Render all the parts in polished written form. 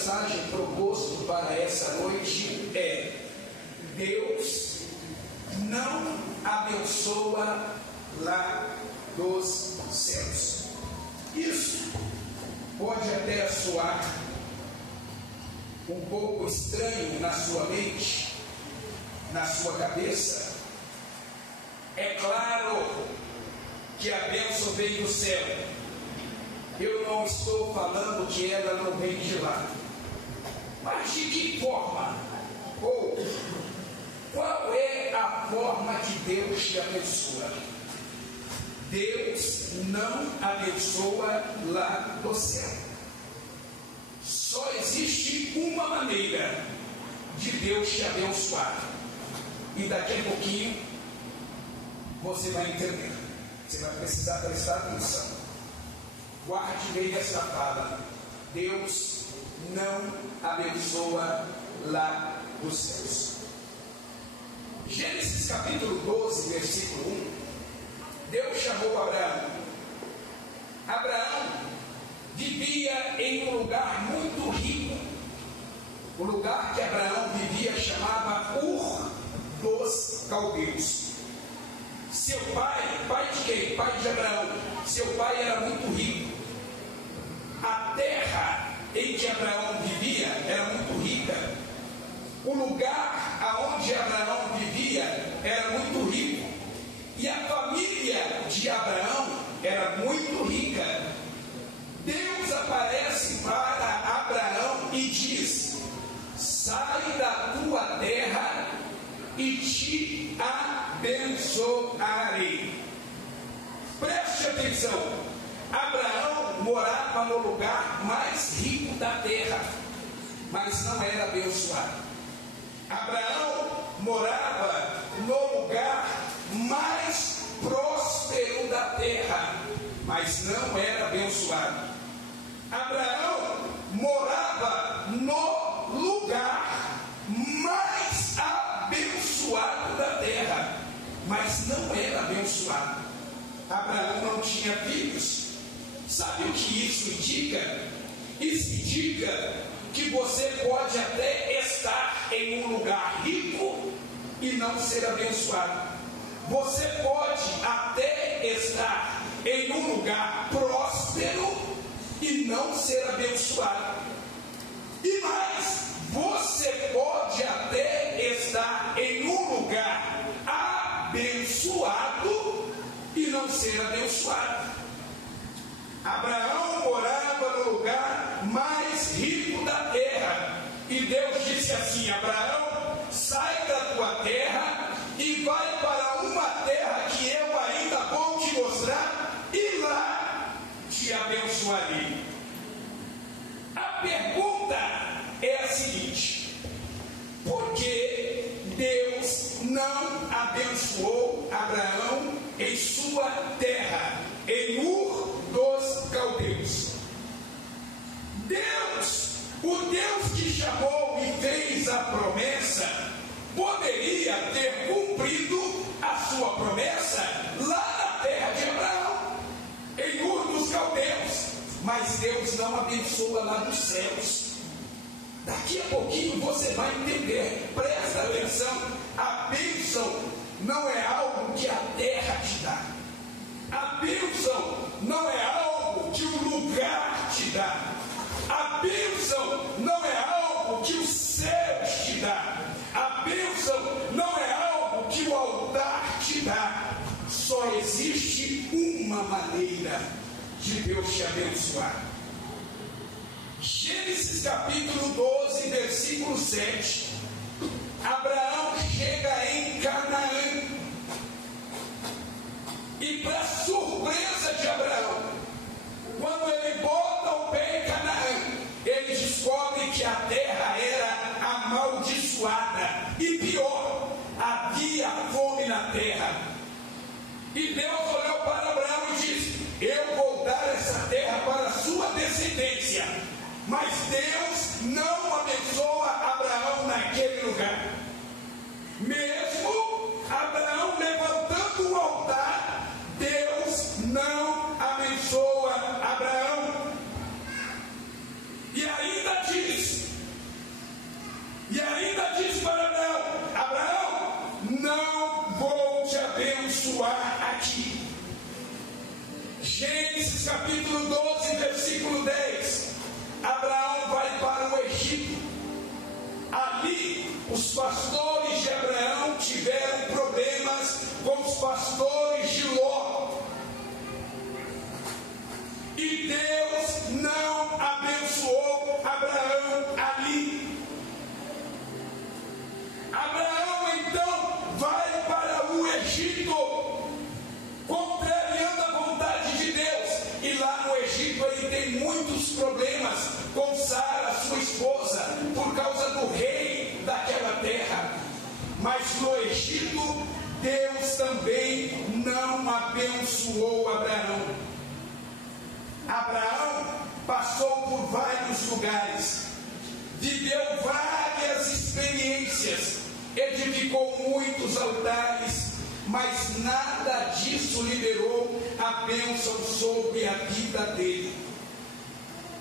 mensagem proposta para essa noite é: Deus não abençoa lá dos céus. Isso pode até soar um pouco estranho na sua mente, na sua cabeça. É claro que a bênção vem do céu. Eu não estou falando que ela não vem de lá. Mas de que forma? Ou qual é a forma que Deus te abençoa? Deus não abençoa lá do céu. Só existe uma maneira de Deus te abençoar. E daqui a pouquinho você vai entender. Você vai precisar prestar atenção. Guarde bem essa fala: Deus não abençoa lá dos céus. Gênesis capítulo 12, versículo 1. Deus chamou Abraão. Abraão vivia em um lugar muito rico. O lugar que Abraão vivia chamava Ur dos Caldeus. Seu pai, pai de quem? Pai de Abraão. Seu pai era muito rico. A terra em que Abraão vivia era muito rica. O lugar aonde Abraão vivia era muito rico. E a família de Abraão era muito rica. Deus aparece para Abraão e diz: sai da tua terra e te abençoarei. Preste atenção. Abraão morava no lugar mais rico da terra, mas não era abençoado. Abraão morava no lugar mais próspero da terra, mas não era abençoado. Abraão morava no lugar mais abençoado da terra, mas não era abençoado. Abraão não tinha filhos. Sabe o que isso indica? Isso indica que você pode até estar em um lugar rico e não ser abençoado. Você pode até estar em um lugar próspero e não ser abençoado. E mais, você pode até estar em um lugar abençoado e não ser abençoado. Abraão morava no lugar mais rico da terra. E Deus disse assim: Abraão, sai da tua terra e vai para uma terra que eu ainda vou te mostrar, e lá te abençoarei. A pergunta é a seguinte: por que Deus não abençoou Abraão em sua terra, em Ur dos Caldeus? Deus, o Deus que chamou e fez a promessa, poderia ter cumprido a sua promessa lá na terra de Abraão, em Ur dos Caldeus, mas Deus não abençoa lá dos céus. Daqui a pouquinho você vai entender. Presta atenção. A bênção não é algo que a terra te dá. A bênção não é algo que o lugar te dá. A bênção não é algo que os céus te dá. A bênção não é algo que o altar te dá. Só existe uma maneira de Deus te abençoar. Gênesis capítulo 12, versículo 7. Abraão chega em Canaã. E para surpresa de Abraão, quando ele bota o pé em Canaã, ele descobre que a terra era amaldiçoada. E pior, havia fome na terra. E Deus olhou para Abraão e disse: eu vou dar essa terra para a sua descendência. Mas Deus não abençoa Abraão naquele lugar. Mesmo Abraão levantando um altar, Deus não abençoa Abraão. E ainda diz: abençoar aqui. Gênesis capítulo 12, versículo 10. Abraão vai para o Egito. Ali, os pastores de Abraão tiveram problemas com os pastores de Ló. E Deus não abençoou Abraão ali. Abraão então vai para o Egito, contrariando a vontade de Deus. E lá no Egito ele tem muitos problemas com Sara, sua esposa, por causa do rei daquela terra. Mas no Egito, Deus também não abençoou Abraão. Abraão passou por vários lugares, viveu várias experiências, edificou muitos altares, mas nada disso liberou a bênção sobre a vida dele.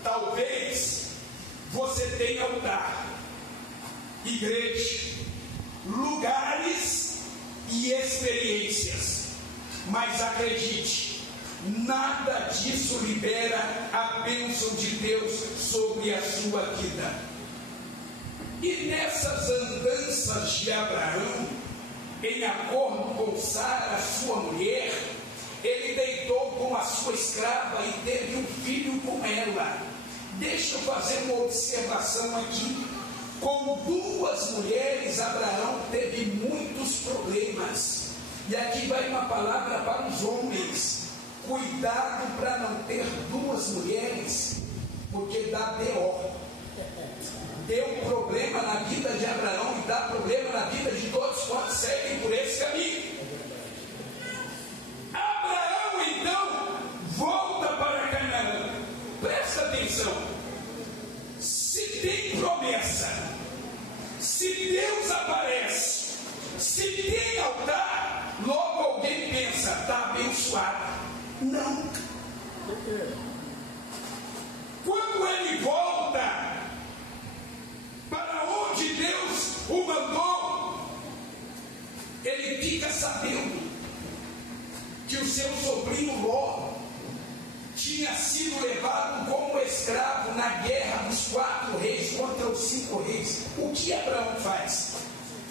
Talvez você tenha altar, igreja, lugares e experiências, mas acredite, nada disso libera a bênção de Deus sobre a sua vida. E nessas andanças de Abraão, em acordo com Sara, sua mulher, ele deitou com a sua escrava e teve um filho com ela. Deixa eu fazer uma observação aqui. Com duas mulheres, Abraão teve muitos problemas. E aqui vai uma palavra para os homens: cuidado para não ter duas mulheres, porque dá B.O. Deu problema na vida de Abraão e dá problema na vida de todos quantos seguem por esse caminho. Abraão então volta para Canaã. Presta atenção. Se tem promessa, se Deus aparece, se tem altar, logo alguém pensa, está abençoado. Não. Quando ele volta para onde Deus o mandou, ele fica sabendo que o seu sobrinho Ló tinha sido levado como escravo na guerra dos 4 reis contra os 5 reis. O que Abraão faz?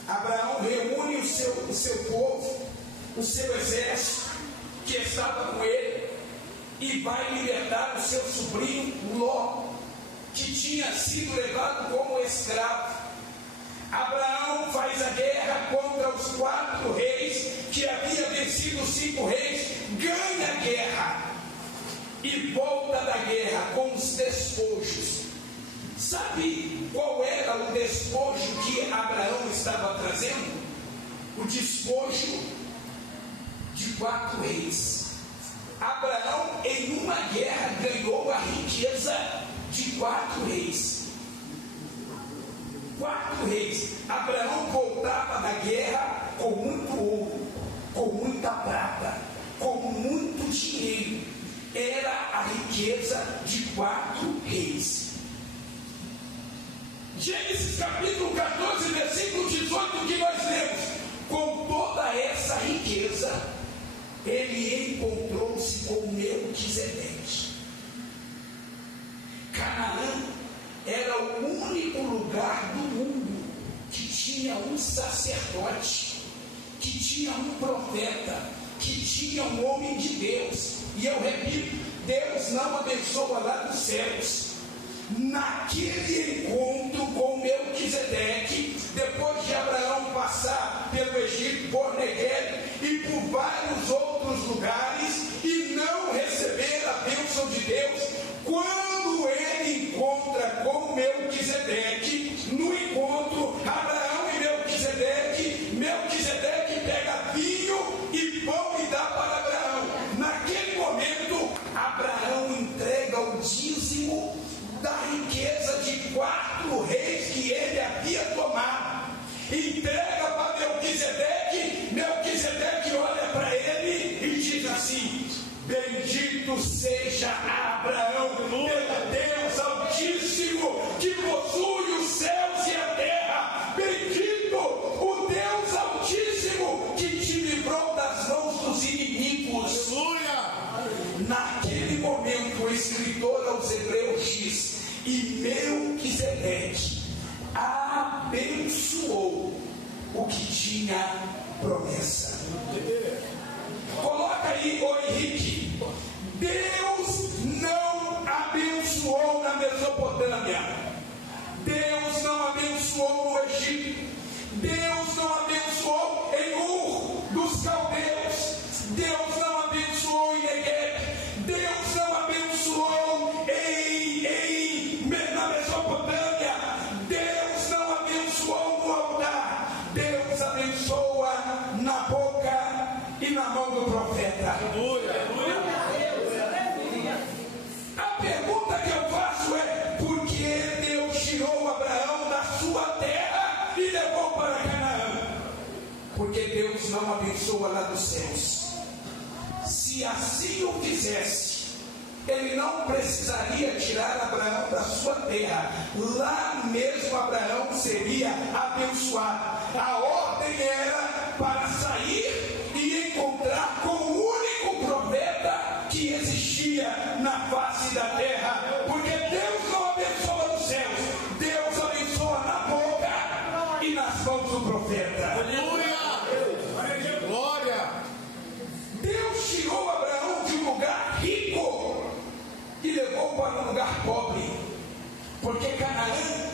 Abraão reúne o seu povo, o seu exército que estava com ele, e vai libertar o seu sobrinho Ló, que tinha sido levado como escravo. Abraão faz a guerra contra os 4 reis, que havia vencido os 5 reis, ganha a guerra e volta da guerra com os despojos. Sabe qual era o despojo que Abraão estava trazendo? O despojo de 4 reis. Abraão, em uma guerra, ganhou a riqueza de 4 reis. 4 reis. Abraão voltava da guerra com muito ouro, com muita prata, com muito dinheiro. Era a riqueza de 4 reis. Gênesis capítulo 14, versículo 18, que nós lemos: com toda essa riqueza, ele encontrou-se com Melquisedeque. Canaã era o único lugar do mundo que tinha um sacerdote, que tinha um profeta, que tinha um homem de Deus. E eu repito, Deus não abençoa lá dos céus. Naquele encontro com Melquisedeque, depois de Abraão passar pelo Egito, por Negueb e por vários outros lugares, e não receber a bênção de Deus, quando ele encontra com Melquisedeque, no encontro, Abraão e Melquisedeque, Melquisedeque pega vinho e pão e dá para Abraão. Naquele momento, Abraão entrega o dízimo da riqueza de 4 reis que ele havia tomado, entrega para Melquisedeque. Melquisedeque olha para ele e diz assim: bendito seja Abraão pelo Deus Altíssimo, que possui os céus e a terra. Bendito o Deus Altíssimo, que te livrou das mãos dos Melquisedeque abençoou o que tinha promessa. Coloca aí, ô Henrique, Deus não abençoou na Mesopotâmia, Deus não abençoou no Egito, Deus não abençoou em Ur dos Caldeus, Deus não abençoou em Negueb, Deus não abençoou na Mesopotâmia, Deus não abençoou no altar, Deus abençoa na boca e na mão do profeta. A pergunta que eu faço é: por que Deus tirou Abraão da sua terra e levou para Canaã? Porque Deus não abençoa lá dos céus. Se assim o fizesse, Ele não precisaria tirar Abraão da sua terra. Lá mesmo Abraão seria abençoado. A ordem era para sair e encontrar com o único profeta que existia na face da terra. Porque Deus não abençoa nos céus, Deus abençoa na boca e nas mãos do profeta. Aleluia! Glória! Deus tirou Abraão de um lugar rico e levou para um lugar pobre, porque Canaã,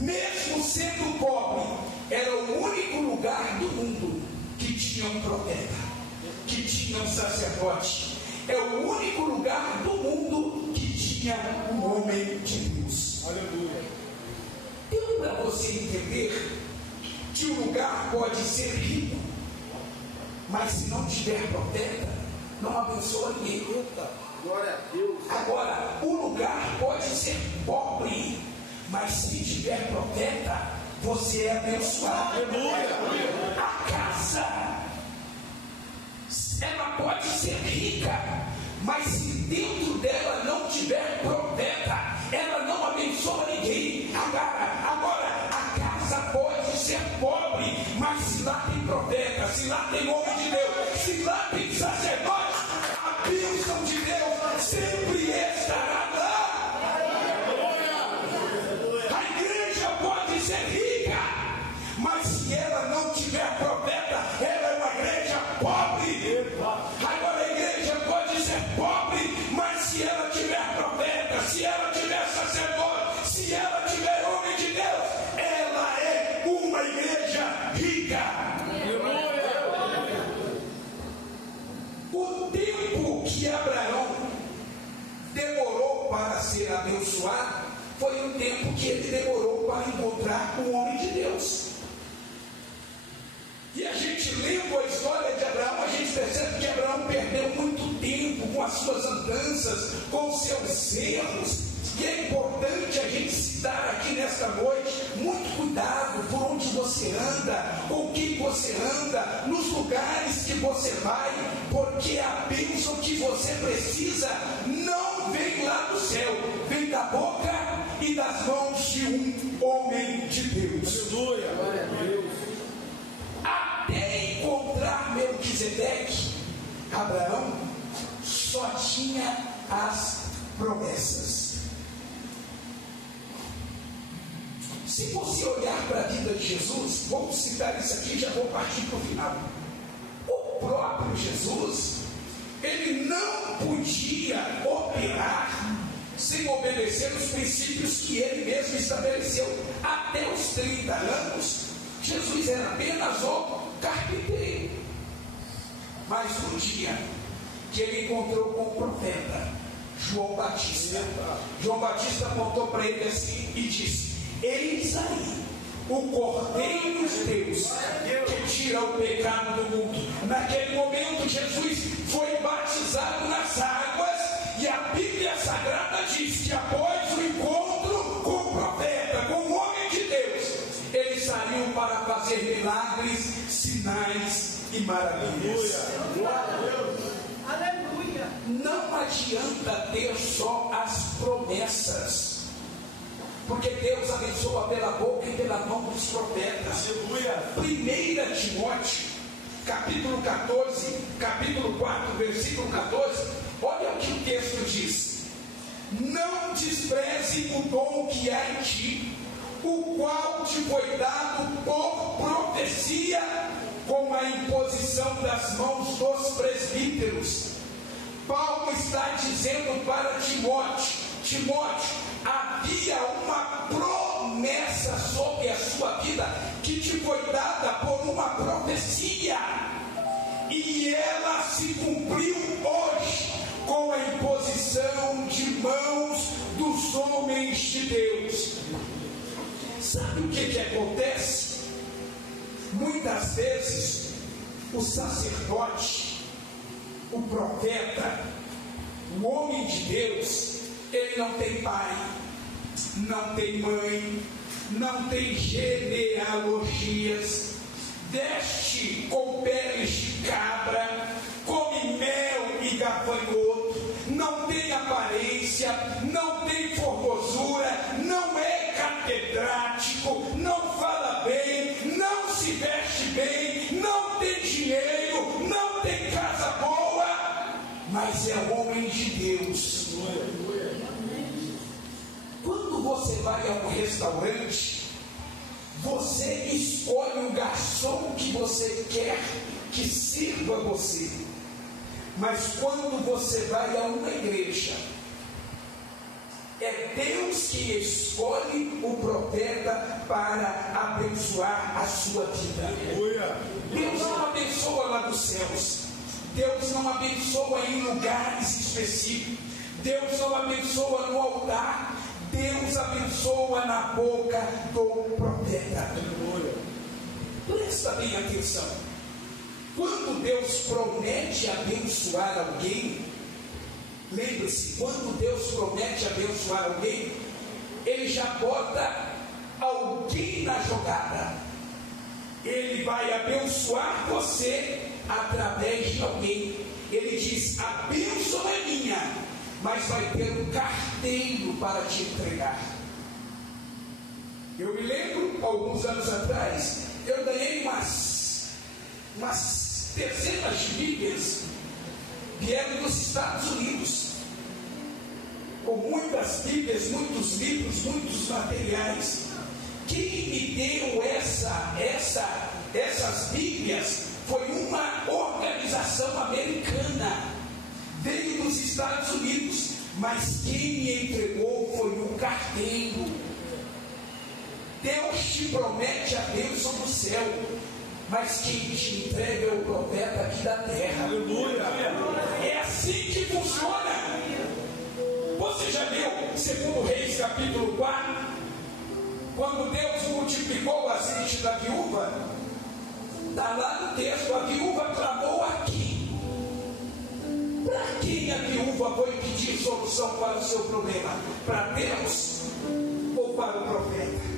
mesmo sendo pobre, era o único lugar do mundo que tinha um profeta, que tinha um sacerdote. É o único lugar do mundo que tinha um homem de Deus. Aleluia! Deu para você entender que o lugar pode ser rico, mas se não tiver profeta, não abençoa ninguém. Glória a Deus. Agora, o lugar pode ser pobre, mas se tiver profeta, você é abençoado. Aleluia. A casa, ela pode ser rica, mas se dentro dela não tiver profeta, ela não abençoa ninguém. Agora a casa pode ser pobre, mas se lá tem profeta, se lá tem homem de Deus, se lá tem sacerdote, a bênção de Deus sempre estará lá. A igreja pode ser rica, mas se ela não tiver profeta, ela é uma igreja pobre. Agora a igreja pode ser pobre, mas se ela tiver profeta, se ela tiver sacerdote, se ela tiver homem de Deus, ela é uma igreja rica. O tempo que Abraão demorou para ser abençoado foi o tempo que ele demorou para encontrar o homem de Deus. E a gente lendo a história de Abraão, a gente percebe que Abraão perdeu muito tempo com as suas andanças, com os seus erros. E é importante a gente citar aqui nesta noite: muito cuidado por onde você anda, com quem você anda, nos lugares que você vai, porque a bênção que você precisa não vem lá do céu, vem da boca e das mãos de um homem de Deus. Aleluia! Glória a Deus! Até encontrar Melquisedeque, Abraão só tinha as promessas. Se você olhar para a vida de Jesus, vamos citar isso aqui e já vou partir para o final. O próprio Jesus, ele não podia operar sem obedecer os princípios que ele mesmo estabeleceu. Até os 30 anos, Jesus era apenas o carpinteiro. Mas no dia que ele encontrou com o profeta João Batista apontou para ele assim e disse: eis aí o Cordeiro de Deus que tira o pecado do mundo. Naquele momento Jesus foi batizado nas águas, e a Bíblia Sagrada diz que após o encontro com o profeta, com o homem de Deus, ele saiu para fazer milagres, sinais e maravilhas. Aleluia. Não adianta ter só as promessas, porque Deus abençoa pela boca e pela mão dos profetas. 1 Timóteo, capítulo 14, capítulo 4, versículo 14, olha o que o texto diz: não despreze o dom que há em ti, o qual te foi dado por profecia, com a imposição das mãos dos presbíteros. Paulo está dizendo para Timóteo, havia uma promessa sobre a sua vida que te foi dada por uma profecia, e ela se cumpriu hoje com a imposição de mãos dos homens de Deus. Sabe o que acontece? Muitas vezes o sacerdote, o profeta, o homem de Deus, ele não tem pai, não tem mãe, não tem genealogias, veste com peles de cabra, come mel e gafanhoto, não tem aparência, não tem formosura, não é catedrático, não fala bem, não se veste bem, não tem dinheiro, não tem casa boa, mas é homem de Deus. Quando você vai a um restaurante, você escolhe o garçom que você quer que sirva você. Mas quando você vai a uma igreja, é Deus que escolhe o profeta para abençoar a sua vida. Deus não abençoa lá dos céus. Deus não abençoa em lugares específicos. Deus não abençoa no altar. Deus abençoa na boca do profeta. Presta bem atenção. Quando Deus promete abençoar alguém, lembre-se, quando Deus promete abençoar alguém, Ele já bota alguém na jogada. Ele vai abençoar você através de alguém. Ele diz: a bênção é minha, mas vai ter um carteiro para te entregar. Eu me lembro, alguns anos atrás, eu ganhei umas dezenas de Bíblias, vieram dos Estados Unidos, com muitas Bíblias, muitos livros, muitos materiais. Quem me deu essas Bíblias foi uma organização americana, veio dos Estados Unidos, mas quem me entregou foi um carteiro. Deus te promete a bênção do céu, mas quem te entrega é o profeta aqui da terra. Aleluia! É assim que funciona. Você já leu 2 Reis capítulo 4? Quando Deus multiplicou o azeite da viúva, está lá no texto: a viúva clamou aqui. Para quem a viúva foi pedir solução para o seu problema? Para Deus ou para o profeta?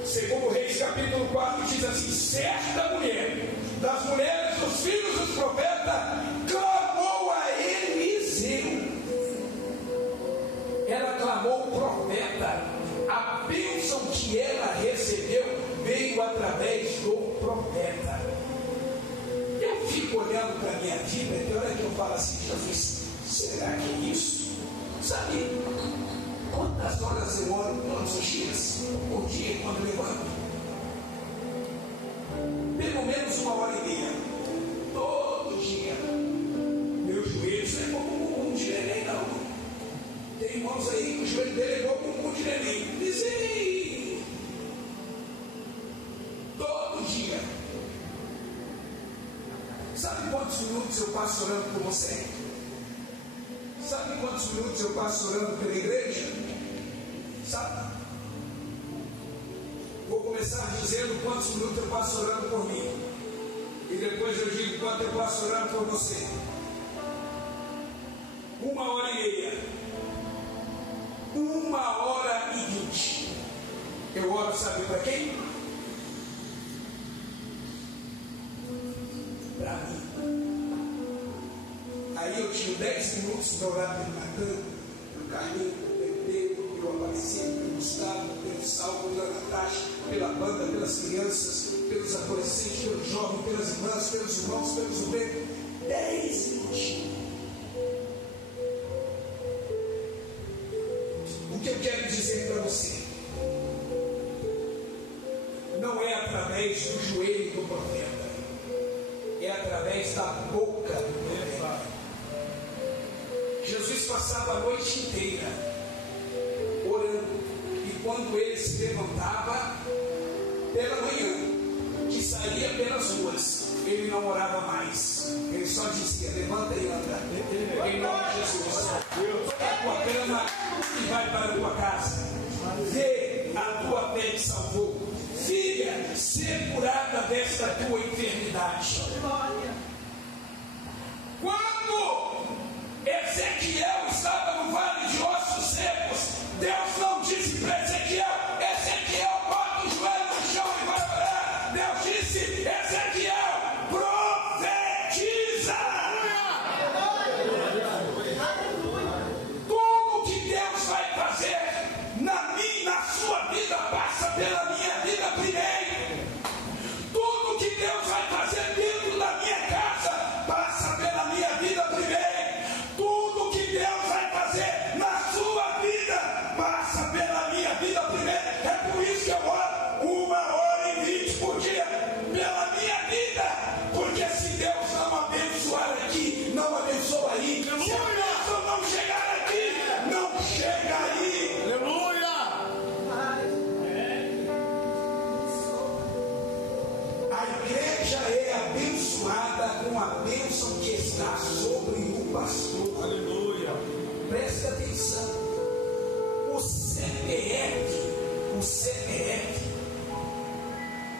2 Reis capítulo 4 diz assim: certa mulher, das mulheres dos filhos dos profetas, clamou a Eliseu. Ela clamou o profeta. A bênção que ela recebeu veio através do profeta. Eu fico olhando para a minha vida e olha que eu falo assim: Jesus, será que é isso? Sabe quantas horas eu oro todos os dias, por dia, quando levanto? Pelo menos 1h30, todo dia. Meus joelhos não é como um de neném, não. Tem irmãos aí que o joelho dele é igual como um de neném. Dizem todo dia. Sabe quantos minutos eu passo orando por você? Sabe quantos minutos eu passo orando pela igreja? Sabe? Vou começar dizendo quantos minutos eu passo orando por mim, e depois eu digo quanto eu passo orando por você. 1h30. 1h20. Eu oro, sabe para quem? Para mim. Aí eu tinha 10 minutos para orar pelo Natan, pelo Carlinhos, pelo Pedro, pelo Aparecido, pelo Gustavo, pelo Salvo, pela Natasha, pela banda, pelas crianças, pelos adolescentes, pelos jovens, pelas irmãs, pelos irmãos, pelos obreiros. 10 minutos. que eu quero dizer para você? Não é através do joelho do profeta, é através da boca do profeta. Jesus passava a noite inteira orando, e quando ele se levantava pela manhã, que saía pelas ruas, ele não orava mais, ele só dizia: levanta e anda, em nome de Jesus. Pega a tua cama e vai para a tua casa. Vê, a tua fé te salvou. Filha, ser curada desta tua enfermidade. Quando Ezequiel estava no vale de ossos secos, Deus não disse para Ezequiel: Ezequiel, bota o joelho no chão e vai orar. Deus disse: Ezequiel, profetiza. Tudo que Deus vai fazer na sua vida passa pela minha vida primeiro. Tudo que Deus vai fazer dentro da minha casa passa pela minha vida primeiro. Tudo que Deus vai fazer na sua vida passa pela minha vida primeiro. É por isso que eu oro 1h20 por dia pela minha vida. Porque se Deus não abençoar aqui, não abençoa aí. Se a bênção não chegar aqui, não chega aí. Aleluia! A igreja é abençoada com a bênção que está sobre o pastor. Aleluia! Presta atenção. O CPF,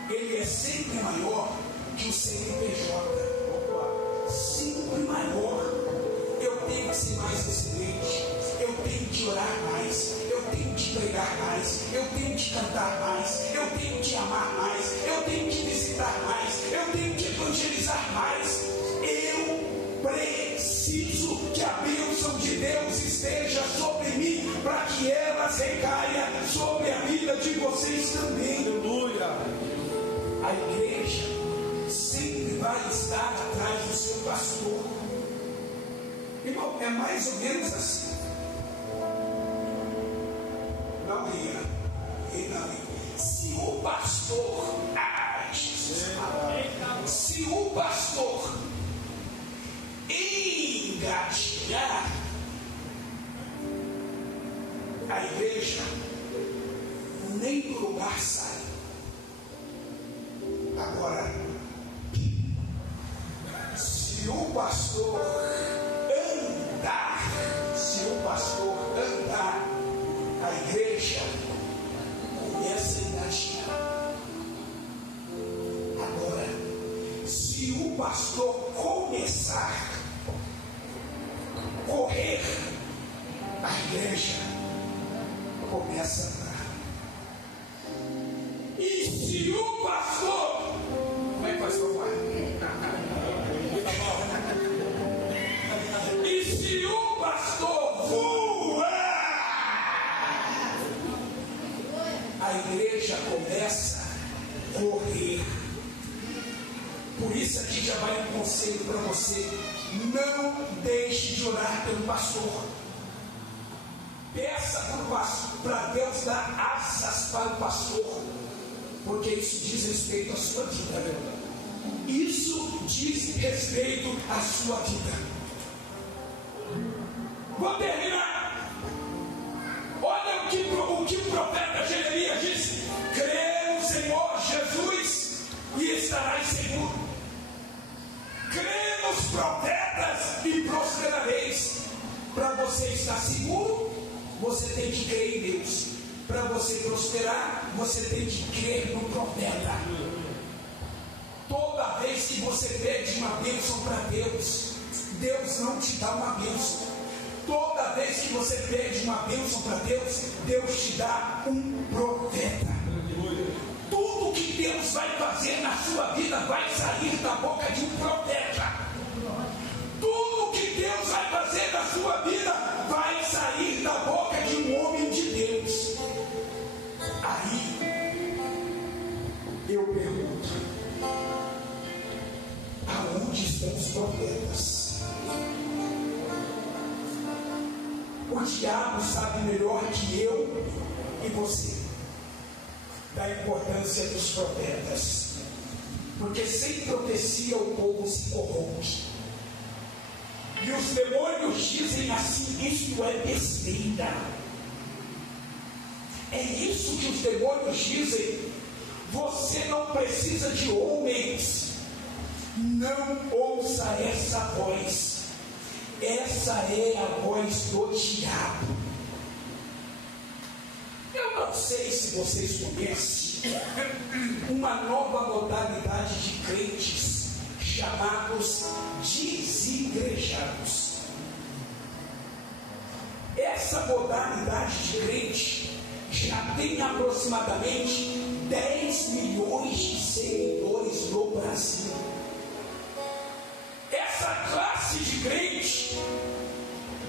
ele é sempre maior que o CNPJ. Sempre maior. Eu tenho que ser mais excelente. Eu tenho que orar mais. Eu tenho que pregar mais. Eu tenho que cantar mais. Eu tenho que amar mais. Eu tenho que visitar mais. Eu tenho que evangelizar mais. Eu preciso que a bênção de Deus esteja sobre mim, para que ela recaia sobre a vida de vocês também. Aleluia! A igreja sempre vai estar atrás do seu pastor. Irmão, é mais ou menos assim. Não ria. Se o pastor, se o pastor engatilhar, a igreja nem do lugar sai. Agora, se o pastor andar, a igreja começa a engatilhar. Agora, se o pastor começar a correr, a igreja começa a andar. E se o pastor, como é que faz para voar? E se o pastor voar, a igreja começa a correr. Por isso aqui já vai um conselho para você: não deixe de orar pelo pastor. Peça para Deus dar asas para o pastor, porque isso diz respeito à sua vida. Isso diz respeito à sua vida. Vou terminar. Olha o que o profeta Jeremias disse: crê no Senhor Jesus e estarás seguro. Crê nos profetas e prosperareis. Para você estar seguro, você tem que crer em Deus. Para você prosperar, você tem que crer no profeta. Toda vez que você pede uma bênção para Deus, Deus não te dá uma bênção. Toda vez que você pede uma bênção para Deus, Deus te dá um profeta. Tudo que Deus vai fazer na sua vida vai sair da boca de um profeta. Tudo que Deus vai fazer na sua vida vai sair da boca de um homem de Deus. Aí eu pergunto: aonde estão os profetas? Por diabo sabe melhor que eu e você da importância dos profetas, porque sem profecia o povo se corrompe. E os demônios dizem assim: isto é besteira. É isso que os demônios dizem. Você não precisa de homens. Não ouça essa voz. Essa é a voz do diabo. Eu não sei se vocês conhecem uma nova modalidade de crentes chamados desigrejados. Essa modalidade de crente já tem aproximadamente 10 milhões de seguidores no Brasil. Essa classe de crente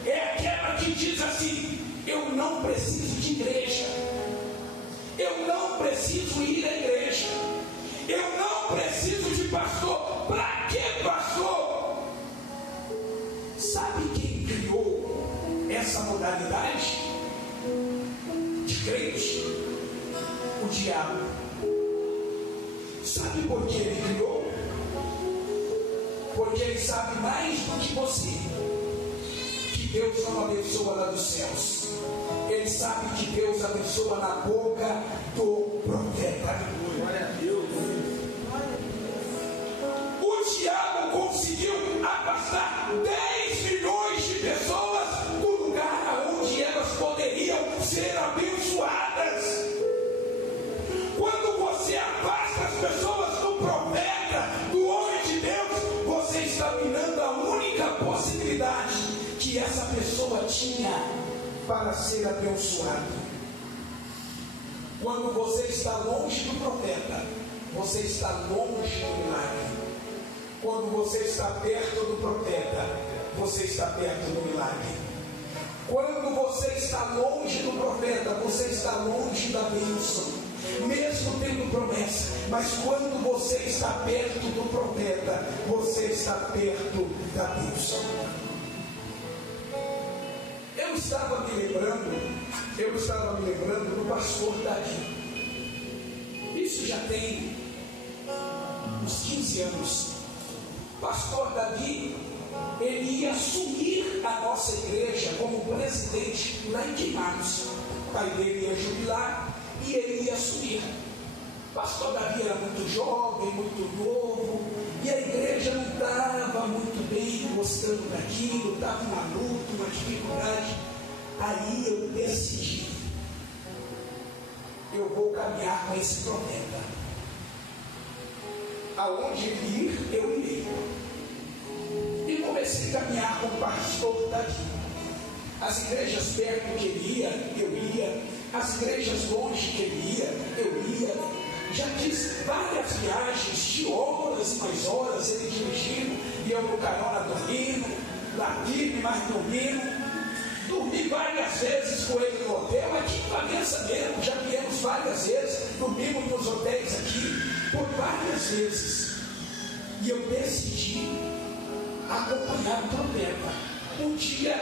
é aquela que diz assim: eu não preciso de igreja, eu não preciso ir à igreja, eu não preciso de pastor. Para que pastor? Sabe quem criou essa modalidade de crente? O diabo. Sabe por que ele criou? Porque ele sabe mais do que você que Deus não abençoa lá dos céus. Ele sabe que Deus abençoa na boca do profeta. Glória a Deus. O diabo conseguiu afastar 10 milhões de pessoas do lugar onde elas poderiam ser abençoadas. Quando você afasta as pessoas do profeta, do homem de Deus, você está minando a única possibilidade que essa pessoa tinha para ser abençoada. Quando você está longe do profeta, você está longe do milagre. Quando você está perto do profeta, você está perto do milagre. Quando você está longe do profeta, você está longe da bênção, mesmo tendo promessa. Mas quando você está perto do profeta, você está perto da bênção. Eu estava me lembrando do pastor Davi. Isso já tem uns 15 anos. Pastor Davi, ele ia assumir a nossa igreja como presidente lá em Queimados. O pai dele ia jubilar e ele ia assumir. Pastor Davi era muito jovem, muito novo, e a igreja não estava muito bem gostando daquilo, estava uma luta, uma dificuldade. Aí eu decidi: eu vou caminhar com esse profeta. Aonde ele ir, eu irei. E comecei a caminhar com o pastor Davi. As igrejas perto que ele ia, eu ia. As igrejas longe que ele ia, eu ia. Já fiz várias viagens de horas e mais horas, ele dirigindo, e eu no carona dormindo, lá firme, mas dormindo. Dormi várias vezes com ele no hotel, aqui em Valença mesmo, já viemos várias vezes, dormimos nos hotéis aqui, por várias vezes. E eu decidi acompanhar o profeta. Um dia,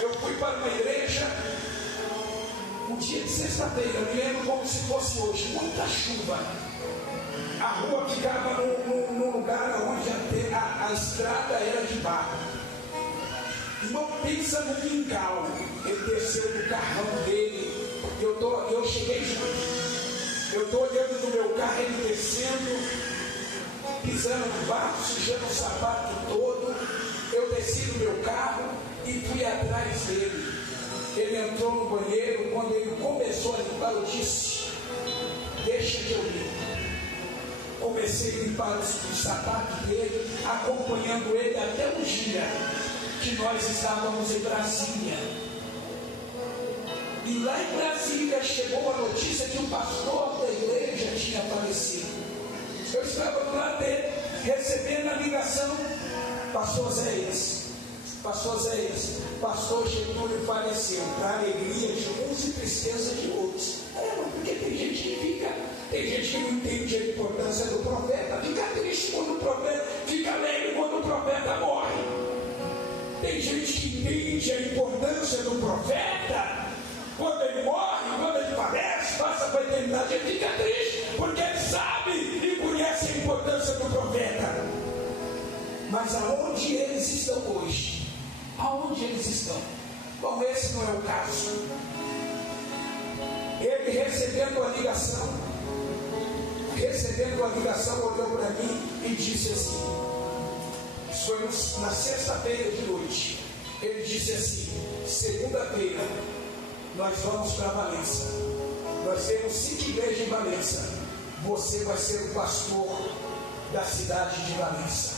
eu fui para uma igreja, um dia de sexta-feira, eu me lembro como se fosse hoje, muita chuva. A rua ficava num lugar onde a estrada era de barro. Irmão, pensa no mingau. Ele desceu do carrão dele. Eu cheguei junto. Eu estou olhando no meu carro, ele descendo, pisando no barro, sujando o sapato todo. Eu desci do meu carro e fui atrás dele. Ele entrou no banheiro. Quando ele começou a limpar, eu disse: deixa que eu limpo. Comecei a limpar os sapatos dele, acompanhando ele até o dia que nós estávamos em Brasília. E lá em Brasília chegou a notícia que o pastor da igreja tinha falecido. Eu estava do lado dele, recebendo a ligação: pastor Zéias, pastor Getúlio faleceu, para alegria de uns e tristeza de outros. Porque tem gente que não entende a importância do profeta, fica triste quando o profeta, fica alegre quando o profeta morre. entende a importância do profeta, quando ele morre, quando ele falece, passa para a eternidade, ele fica triste, porque ele sabe e conhece a importância do profeta. Mas aonde eles estão hoje? Aonde eles estão? Bom, esse não é o caso. Ele recebendo a ligação, olhou para mim e disse assim, isso foi na sexta-feira de noite, ele disse assim, segunda-feira nós vamos para Valença, nós temos 5 igrejas em Valença, você vai ser o pastor da cidade de Valença.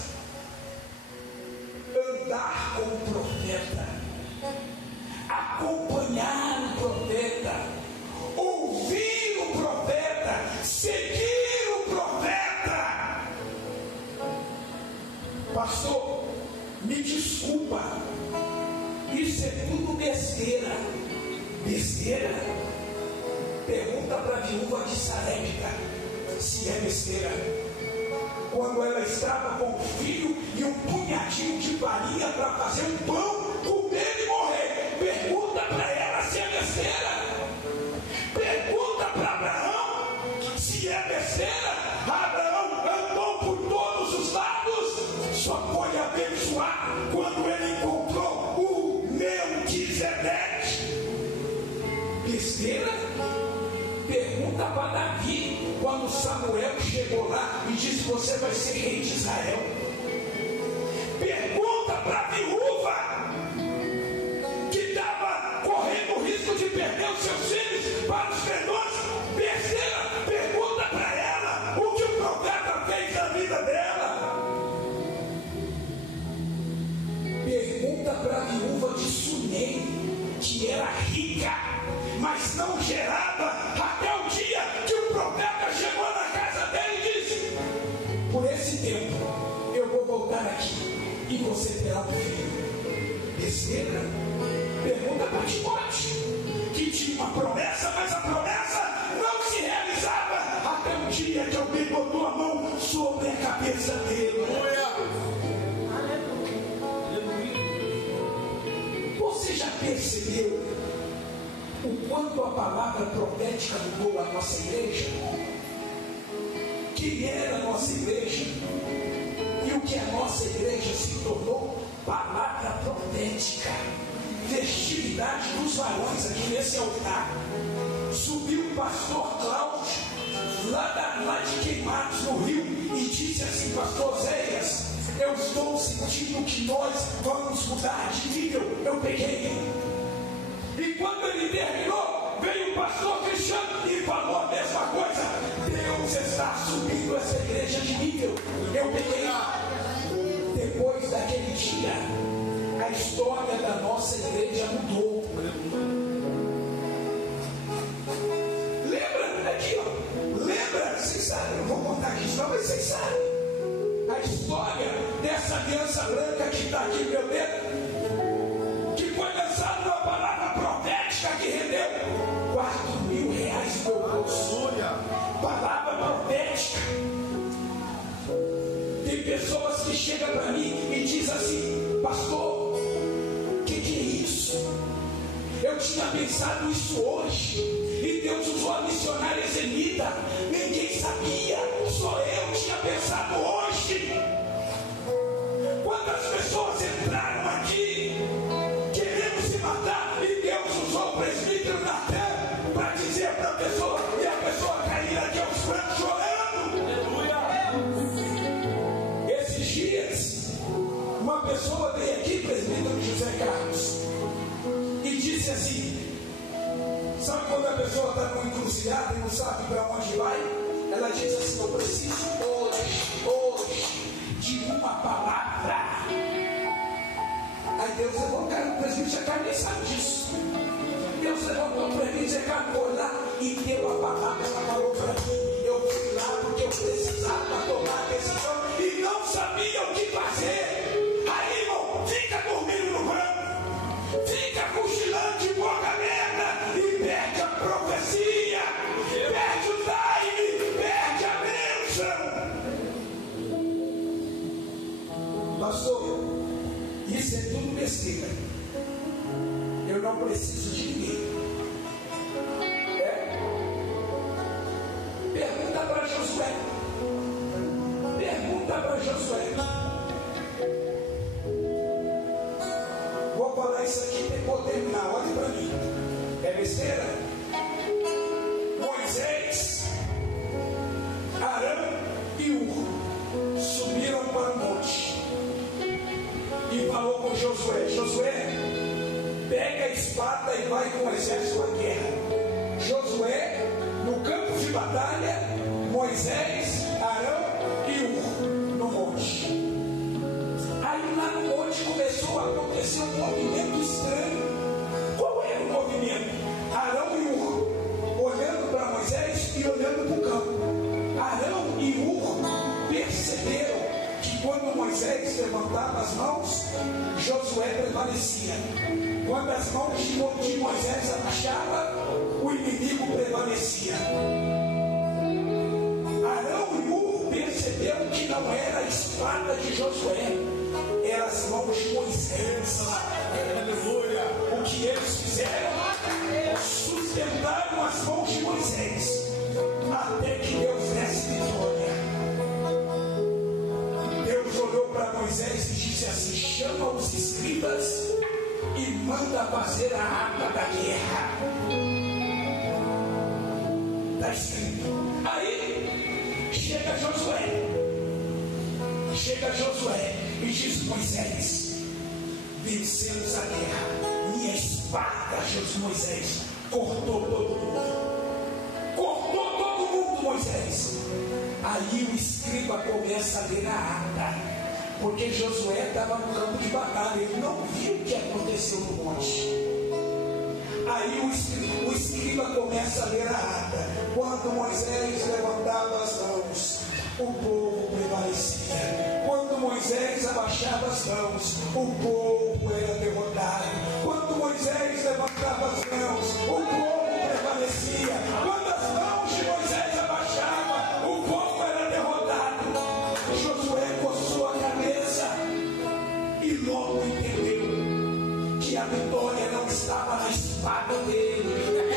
Andar com o profeta, acompanhar o profeta, ouvir o profeta, seguir o profeta. Pastor, me desculpa, isso é tudo besteira. Besteira? Pergunta para a viúva de Sarepta se é besteira. Quando ela estava com o filho e um punhadinho de farinha para fazer um pão, comer e morrer, pergunta para ela se é besteira. Pergunta para Abraão se é besteira. Abraão andou por todos os lados, só foi abençoar quando ele encontrou o Melquisedeque. Besteira? Pergunta para Davi, quando Samuel chegou lá e disse, você vai ser rei de Israel. Pergunta para a viúva, que estava correndo o risco de perder os seus filhos para os credores. Besteira? Pergunta para ela o que o profeta fez na vida dela. Pergunta para a viúva de Sunem, que era rica, mas não gerava, até o dia que o profeta chegou na casa dele e disse, por esse tempo eu vou voltar aqui e você terá um filho. Besteira? Pergunta para Timóteo, que tinha uma promessa, mas a promessa não se realizava até o dia que alguém botou a mão sobre a cabeça dele. Você já percebeu o quanto a palavra profética mudou a nossa igreja? Quem era a nossa igreja? E o que a nossa igreja se tornou? Palavra profética. Festividade dos varões aqui nesse altar. Subiu o pastor Cláudio, lá de Queimados, no Rio, e disse assim, pastor Zéias, eu estou sentindo que nós vamos mudar de nível. Eu peguei. E quando ele terminou, veio o pastor Cristiano e falou a mesma coisa. Deus está subindo essa igreja de nível. Eu peguei. Depois daquele dia, a história da nossa igreja mudou. Lembra? Aqui, ó. Lembra? Vocês sabem, eu vou contar aqui só, mas vocês sabem. A história dessa aliança branca que está aqui no meu dedo, que foi lançada uma palavra profética que rendeu R$4.000 no meu bolso. Palavra profética. Tem pessoas que chegam para mim e dizem assim, pastor, o que é isso? Eu tinha pensado isso hoje, e Deus usou a missionária Zenita, ninguém sabia, só eu tinha pensado hoje. Quantas pessoas entraram aqui querendo se matar e Deus usou o presbítero Natan para dizer para a pessoa, e a pessoa cair aqui aos prantos chorando. Aleluia. Esses dias uma pessoa veio aqui, presbítero José Carlos, e disse assim, sabe quando a pessoa está muito encruzilhada e não sabe para onde vai? Ela diz assim, eu preciso hoje de uma palavra. Aí Deus levantou, o presbítero José Carlos nem sabe disso. Deus levantou para mim, José Carlos foi lá e deu a palavra. Ela falou para mim, eu fui lá porque eu precisava tomar a decisão e não sabia o que fazer. Aí, irmão, fica dormindo no banco, fica cochilando de boca aberta e perde a profecia, perde o time, perde a bênção. Pastor, isso é tudo besteira. não preciso de ninguém. Pergunta para Josué. Pergunta para Josué. Vou falar isso aqui e vou terminar. Olhe para mim. É besteira? Moisés, Arão e Hur subiram para o monte e falou com Josué: Josué, pega a espada e vai com o exército à guerra. Josué, no campo de batalha, Moisés, Arão e Hur no monte. Aí lá no monte começou a acontecer um movimento estranho. Qual era o movimento? Arão e Hur olhando para Moisés e olhando para o campo. Arão e Hur perceberam que quando Moisés levantava as mãos, Josué prevalecia. Quando as mãos de Moisés abaixavam, o inimigo prevalecia. Arão e Hur perceberam que não era a espada de Josué, eram as mãos de Moisés. Aleluia! O que eles fizeram? Sustentaram as mãos de Moisés até que Deus desse vitória. Deus olhou para Moisés e disse assim: chama os escribas e manda fazer a ata da guerra. Está escrito. Aí chega Josué e diz: Moisés, vencemos a guerra. Minha espada, Moisés, cortou todo mundo. Cortou todo mundo, Moisés. Aí o escriba começa a ler a ata, porque Josué estava no campo de batalha, ele não viu o que aconteceu no monte. Aí o escriba começa a ler a ata. Quando Moisés levantava as mãos, o povo prevalecia. Quando Moisés abaixava as mãos, o povo era derrotado. Quando Moisés levantava as mãos, o povo prevalecia. Quando as mãos de Moisés abaixavam, o povo era derrotado. Josué coçou a cabeça e logo entendeu que a vitória não estava na espada dele,